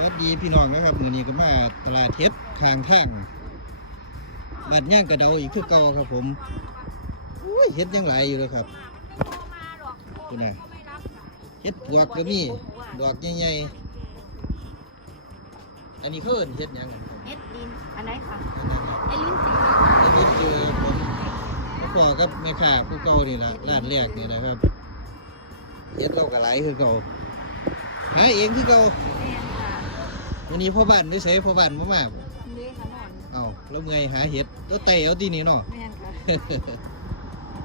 วัสดีพี่น้องนะครับมื้อนี้ก็มาตลาดเฮ็ดข้างทางบ้านย่างกระเดาอีกคือเก่าครับผมอุ้ยเฮ็ดยังหลายอยู่เลยครับคุณน่ะเฮ็ดปวกก็มีดอกใหญ่ๆอันนี้เขาเอิ้นเฮ็ดหยังกันครับเอ็ดดินอันไหนค่ะอันนั้นครับไอลิ้นจีอันนี้คือผมพ่อกับแม่ค้าผู้เก่านี่ล่ะร้านแรกนี่นะครับเฮ็ดเราก็หลายคือเก่าหาเองคือเก่าแม่นค่ะ วันนี้พ่อบ้านได้ใช้พ่อบ้านมามาบ่นี่ค่ะนอนเอาแล้วเมื่อยหาเห็ดแล้วเตะเอาที่นี่เนาะ แม่นค่ะ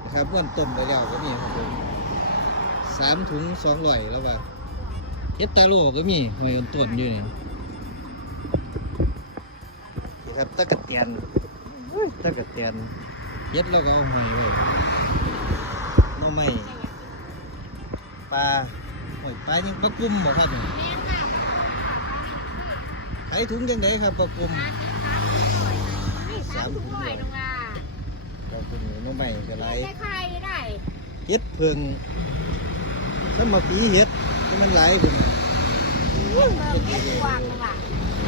นะครับเพื่อนต้มไปแล้วก็มีครับผมสามถุงสองร้อยแล้วว่าเห็ดตาโลก็มีหอยต้นอยู่นี่นี่ครับตะกะเตียนอุ้ยตะกะเตียนเห็ดเราก็เอาหอยไว้หน้องไม่ปลาหอยปลายังปลากุมบ่ครับเนี่ยแม่น ค่ะขายถุงจังไดครับปลากุมนี่สามถุงหน่อยตรงน่ะปลากุมนี่หน้องไม่ก็ไรได้ไข่ได้เห็ดเพิงถ้ามาปีเห็ดที่มันหลายขึ้นมาเพิ่มเฮ็ดกวางว่ะ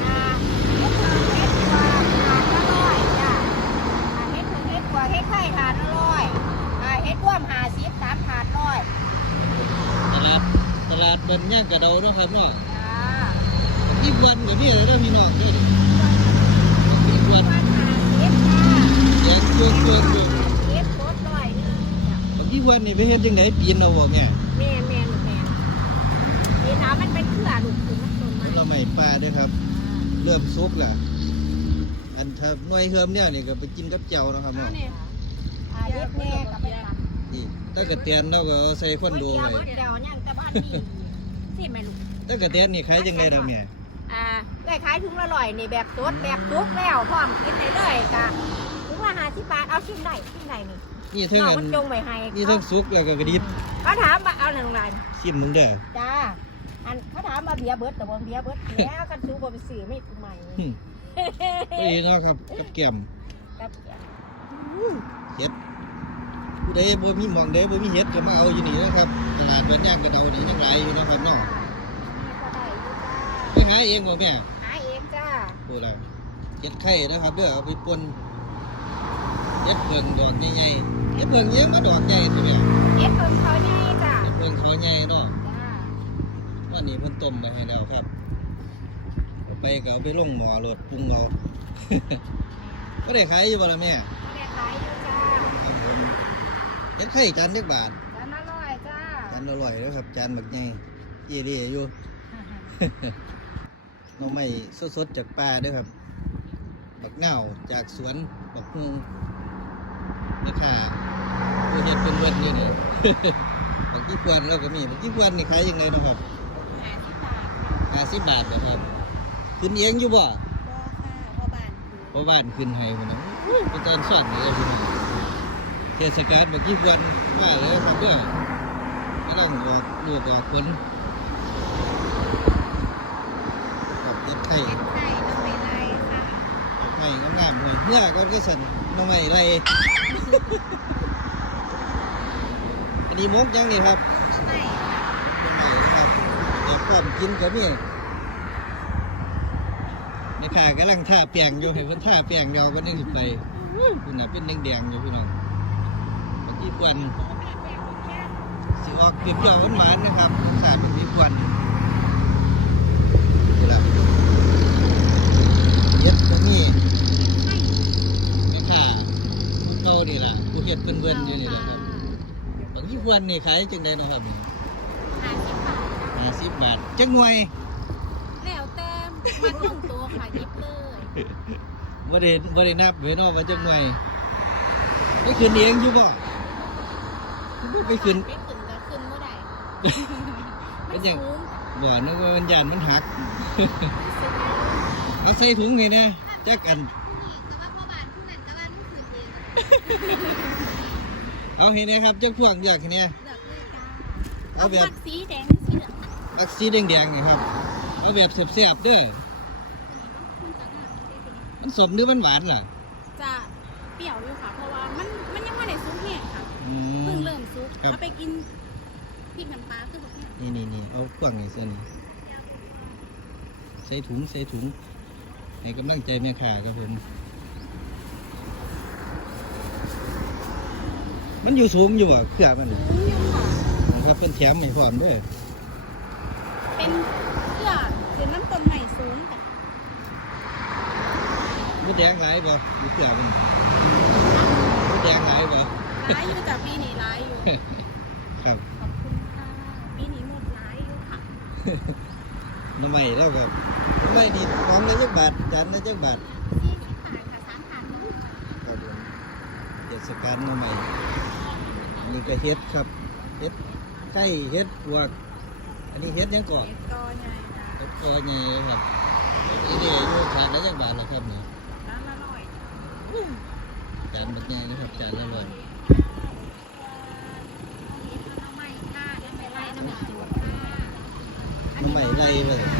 อ่าเฮ็ดเพิ่มเฮ็ดกวางทานอร่อยจ้ะอ่าเฮ็ดเพิ่มเฮ็ดกวางเฮ็ดไข่ทานอร่อยอ่าเฮ็ดร่วมหาสิบสามถาดร้อยตลาดตลาดเป็นย่างกระเดาเนาะครับเนาะจ้า อีกวันกับนี่เลยนะพี่น้องนี่อีกวันวันหาสิบจ้าแดเกลือเกลือเกลือเฮ็ดโคตรร้อยหนึงจ้ะอีกวันนี่ไปเฮ็ดยังไงปีนเอาบ่แม่แม่แม่ลูกแม่นี่น้ำมันเป็นเครือลูกคือมันต้นไม้เราไม่ปลาด้วยครับ เริ่มสุกล่ะ อันถ้าหน่วยเฮิมเนี่ยนี่ก็ไปกินกับเจียวเนะครับเอาเนาะเนี่ยอ่าเด็ดแม่กับไปตัดนี่ถ้ากระเตียนเราก็ใส่ควันโดเดียวไว้เดียวยังแต่บ้านนี่สิแม่ลูกถ้ากระเตียนนี่ขายยังไงดอกแม่ อ่าได้ขายถุงละร้อยนี่แบบสดแบบซุกแล้วพร้อมกินได้เลยกะถุงละห้าสิบบาทเอาชิมได้ชิมได้นี่นี่ถึงน้องอัมันนจงไว้ให้นี่ถึงสุกแล้วก็กระดิบเขาถามมาเอาหนังลายชิมมึงเด้อ จ้าอันเขาถามมาเบียร์เบิร์ดแต่ว่าเบียร์เบิร์ดแล้วกันซื้อบ่ไปซื้อไม่ถูกใหม่หึ นี่เนาะครับกับแก้มกับเห็ดผู้ใดบ่มีหมองใดบ่มีเห็ดก็มาเอาอยู่นี่นะครับตลาดเบิดย่างกระเดานี่ยังหลายอยู่เนาะครับเนาะนี่ก็ ได้อยู่จ้าไปหาเองบ่แม่หาเองจ้าพูดแล้วเห็ดไข่นะครับเด้อเอาไปป่นเห็ดเพิ่งดอกใหญ่ๆเห็ดเพิ่งยังก็ดอกใหญ่ใช่ไหมเอ็ดเพิ่มเขาใหญ่จ้าเห็ดเพิ่งเขาใหญ่เนาะจ้าวันนี้เพิ่นต้มไปให้แล้วครับเอาไปก็เอาไปลงหม้อรดปรุงเอาก็ได้ขายอยู่บ่ล่ะแม่แม่ขายอยู่จ้าครับผมเห็ดไข่จานเล็กบาทจานอร่อยจ้าจานอร่อยแล้วครับจานบักใหญ่เยี่ดีอยู่ หน่อไม้สดๆจากป่าเด้วยครับ บักเน่าวจากสวนบักฮุงนี่ค่ะผู้เห็ดเป็นเวิร์ดนี่นี่บักยี่ควนเราก็มีบักยี่ควนนี่ขายยังไงเนาะครับห้าสิบบาทค่ะห้าสิบบาทนะครับ ขึ้นเองอยู่บ่บ่ค่ะบ่บานคือเพราะบ้านขึ้นให้คนนะเป็นตอนสอนเลยพี่น้องเทศกาลบักยี่ควนมาเลยครับเพื่อกำลังออกลูกออกผลกับเห็ดไข่ เฮ็ดไข่ต้องไปไล่ค่ะ ไม่งามๆ เมื่อก่อนก็สั่นน้องไม่ไรอันนี้มกยังนี่ครับน้องไม่นะครับอยากความกินก็มีในขากำลังท่าแปลงอยู่ให้เพิ่นท่าแปลงเดียวก็นึกสิไปคุณน่ะเป็นแดงๆอยู่พี่น้องเมื่อกี้ควนสิออกเปรี้ยวๆหวานๆนะครับสาดเมื่อกี้ควนนี่ละเย็ดก็มี นี่ค่ะผู้เก่านี่ล่ะผู้ เฮ็ดเพิ่นเบิ่นอยู่นี่แหละครับบางที่ควรนี่ขายจังได๋เนาะครับนี่ห้าสิบบาท50บาทจักหน่วยแล้วแต่มันลงตัวค่ะหยิบเลยบ่ได้บ่ได้นับไว้เนาะว่าจักหน่วยไปขึ้นเองอยู่บ่บ่ไปขึ้นไปขึ้นก็ขึ้นบ่ได้เป็นหยังสูงบ่นึกว่ามันยานมันหักเอาใส่ถุงให้แน่จักอัน เอาให้แน่ครับจักพวงอยากให้แน่เลือกเลยจ้าเอาแบบมักสีแดงสีเหลืองอักสีแดงๆนี่ครับ เอาแบบแซ่บๆเด้อคุณจะงามได้เป็นมันสมหรือมันหวานล่ะจะเปรี้ยวอยู่ค่ะ เพราะว่ามันมันยังไม่ได้ซุปแห้งค่ะอืเพิ่งม เริ่มซุปครับ เอาไปกินพริกน้ำปลาคือแบบเนี้ยนี่นี่นี่เอาขวางนี่เส้นนี่ใส่ถุงใส่ถุงให้กำลังใจแม่ค้าครับผม มันอยู่สูงอยู่อะเครือมันสูงอยู่ค่ะ นะครับเป็นแถมให้พร้อมด้วยเป็นเพื่อเป็นน้ำต้นใหม่สูงค่ะมดแดงหลายบ่อยู่เครือมันมดแดงหลายบ่ร้ายอยู่แต่ปีนี้ร้ายอยู่ ครับขอบคุณค่ะปีนี้หมดร้ายอยู่ค่ะน้ำใหม่แล้วก็น้ำใหม่นี่ของละจักบาทจานละจักบาทสี่สิบบาทค่ะสามพันครับผมเทศกาลน้ำใหม่ นี่ก็เฮ็ดครับ เฮ็ดไก่เฮ็ดพวก อันนี้เฮ็ดหยังก่อนเอ็ดก็ใหญ่นะเฮ็ดกอใหญ่ครับอันนี้อยู่ทานละจักบาทแล้วครับนี่น้ำละร้อยจานแบบนี้นะครับจานละร้อยน้ำใหม่ค่ะน้ำใหม่ไล่น้ำใหม่จูดค่ะน้ำใหม่ไล่มาเลย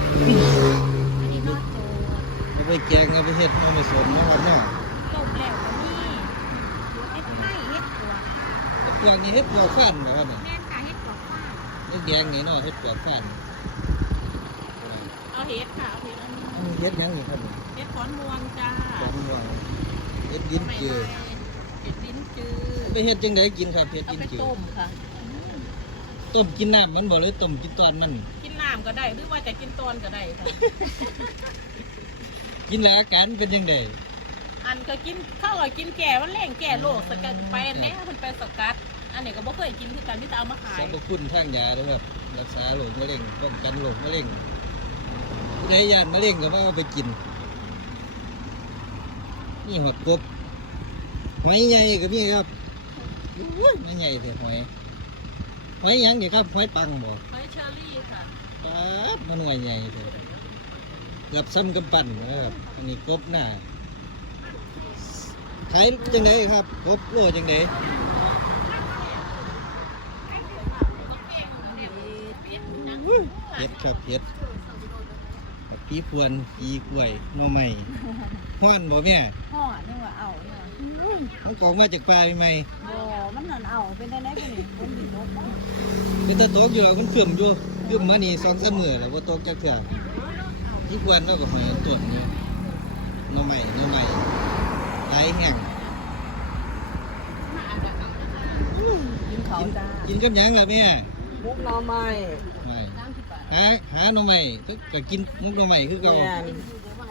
อันนี้นอดจูดเอาไปแกงเอาไปเฮ็ดเอาไปสมนะครับเนาะ ต้มแล้วก็มีเฮ็ดไข่เฮ็ดตัวค่ะ แต่พ วกนี้เฮ็ดพวกฟันนะครับนี่แม่นค่ะเฮ็ดตัวฟ้าเฮ็ดแดงนี่เนาะเฮ็ดพวกฟันเอาเฮ็ดค่ะเอาเฮ็ดอันนี้อันนี้เฮ็ดหยังนี่ครับนี่เฮ็ดขอนม่วงจ้าของม่วงเฮ็ดดินจืดเฮ็ดลิ้นจืดไปเฮ็ดจังไดกินครับเฮ็ดเอาดินไปจืดต้มค่ะ ต้มกินน้ำมันบ่เลยต้มกินตอนมัน กินน้ำก็ได้หรือว่าจะกินตอนก็ได้ค่ะ กินแล้วอาการเป็นจังไดอันก็กินเข้าวก็กินแก่มันแรงแก่โรคสกัดไปอันนี้มันไปสกัด อันนี้ก็บ่เคยกินคือกันที่จะเอามาขายสรรพคุณทางยาเด้อครับรักษาโรคมะเร็งป้องกันโรคมะเร็งผู้ใดย่านมะเร็งก็มาเอาไปกินนี่หอดกบหอยใหญ่ก็มีครับอุ้ยไม่ใหญ่แต่หอยหอยหยังนี่ครับหอยปังบ่หอยเชอรี่ค่ะปั๊บมันหน่วยใหญ่เถอะเกือบซ้ำกำปั้นนะครับอันนี้กบหน้าขายจังไดครับกบโลจังไดเฮ็ ดครับเฮ็ดแบบปีพวนปีกล้วยหน่อไม้ฮ้อนบ่แม่ห่อนึกว่าเอาเนี่ยมันกองมาจากป่าใหม่บ่มันนั่นเอาเป็นได้ไหนบ่นี่ผมสิตกบ่ๆมันจะตกอยู่หรอกมันเพิ่มอยู่เพิ่มมานี่สองสามมื้อแล้วบ่ตกจักเทื่อปีพวนเราก็หอยต้นนี้หน่อไม้หน่อไม้หลายแห้งกินเขากินจ้ากินกับหยังล่ะแม่มุกหน่อไม้ไม่ หาหาหน่อไม้ก็ก็กินมุกหน่อไม้คือเก่าแม่น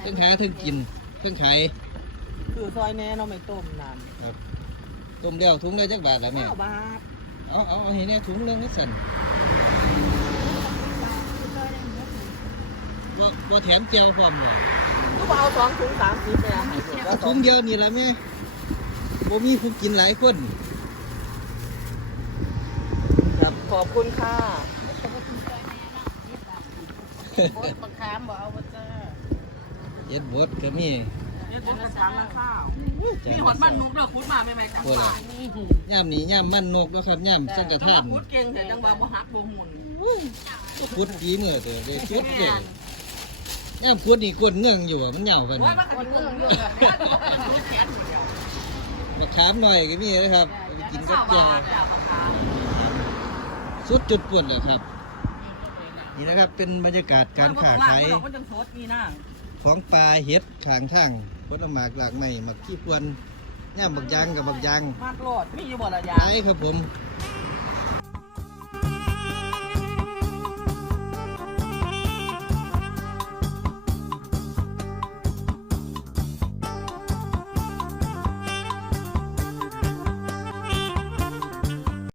เพิ่งหาเพิ่งกินเพิ่งขายคือซอยแหน่หน่อไม้ต้มนั่นต้มแล้วถุงละจักบาทละแม่9บาทเอาเอาเอาให้แน่ถุงนึงให้สั่นบ่บ่แถมเจียวพร้อมบ่ก็บ่เอา2ถุง30แม่ให้เด้อเอาถุงเดียวนี่ล่ะแม่บ่มีผู้กินหลายคน ครับขอบคุณค่ะ โอ้ยบักขามบ่เอาบ่จ้าเฮ็ดบดก็มีเดี๋ยวผมจะถามราคาจ้ะมีหอดมันนุกเด้อคุดมาใหม่ๆกับโอ้ล่ะย่ามนี้ย่ามมันนกแล้วครับย่ามสังกะทานคุดเก่งแต่จังว่าบ่ฮักบ่หุ่นขุดฝีมือเด้อเด้สุดเด้ย่ามขุดนี่กดเงื่องอยู่อะมันเหยาวปานว่านี้มันก็เรื่องอยู่แบบนี้คุดแขนอยู่เดียวมะขามหน่อยก็มีนะครับเอาไปกินกับเจ้าแจ่วบาทจ้าราคาสุดจุดป่วนเลยครับ นี่นะครับเป็นบรรยากาศการค้าขายมันจังสดนี่นะของปลาเห็ดขางทางผลหมากหลากไม้หมักขี้พวนย่ามบักยางกับบักยางมากโลดมีอยู่บ่ละยาขายครับผมม